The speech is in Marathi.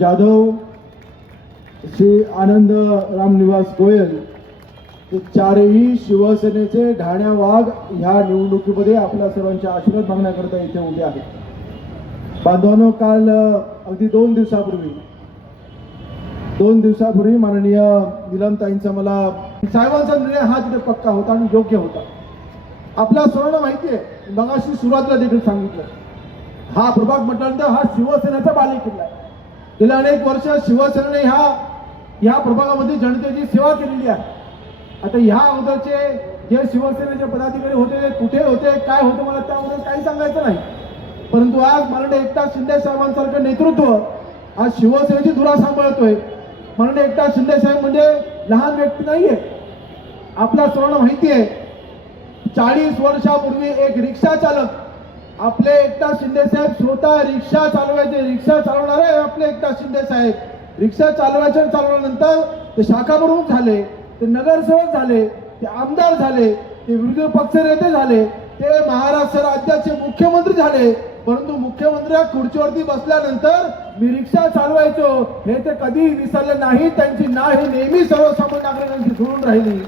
जाधव श्री आनंद रामनिवास गोयल चारही शिवसेनेचे ढाण्या वाघ ह्या निवडणुकीमध्ये आपल्या सर्वांच्या आशीर्वाद मागण्याकरता इथे उभे आहेत. बांधवांनो काल अगदी दोन दिवसापूर्वी दोन दिवसापूर्वी माननीय निलमताईंचा मला साहेबांचा निर्णय हा तिथे पक्का होता आणि योग्य होता. आपल्या सर्वांना माहिती आहे मगाशी सुरुवातीला देखील सांगितलं हा प्रभाग म्हटल्यानंतर हा शिवसेनेचा बालेकिल्ला आहे. गेल्या अनेक वर्ष शिवसेनेने ह्या ह्या प्रभागामध्ये जनतेची सेवा केलेली आहे. आता ह्या अगोदरचे जे शिवसेनेचे पदाधिकारी होते ते कुठे होते काय होतं मला त्याबद्दल काही सांगायचं नाही. परंतु आज माननीय एकनाथ शिंदे साहेबांसारखं नेतृत्व आज शिवसेनेची धुरा सांभाळतोय. माननीय एकनाथ शिंदे साहेब म्हणजे लहान व्यक्ती नाहीये. आपल्या सर्वांना माहिती आहे चाळीस वर्षापूर्वी एक रिक्षा चालक आपले एकनाथ शिंदे साहेब स्वतः रिक्षा चालवायचे रिक्षा चालवणारे आपले एकनाथ शिंदे साहेब. रिक्षा चालवायचे चालवल्यानंतर ते शाखा प्रमुख झाले ते नगरसेवक झाले ते आमदार झाले ते विरोधी पक्ष नेते झाले ते महाराष्ट्र राज्याचे मुख्यमंत्री झाले. परंतु मुख्यमंत्री खुर्चीवरती बसल्यानंतर मी रिक्षा चालवायचो हे ते कधीही विसरले नाही त्यांची ना ही नेहमी सर्वसामान्य नागरिकांची जुळून राहिली.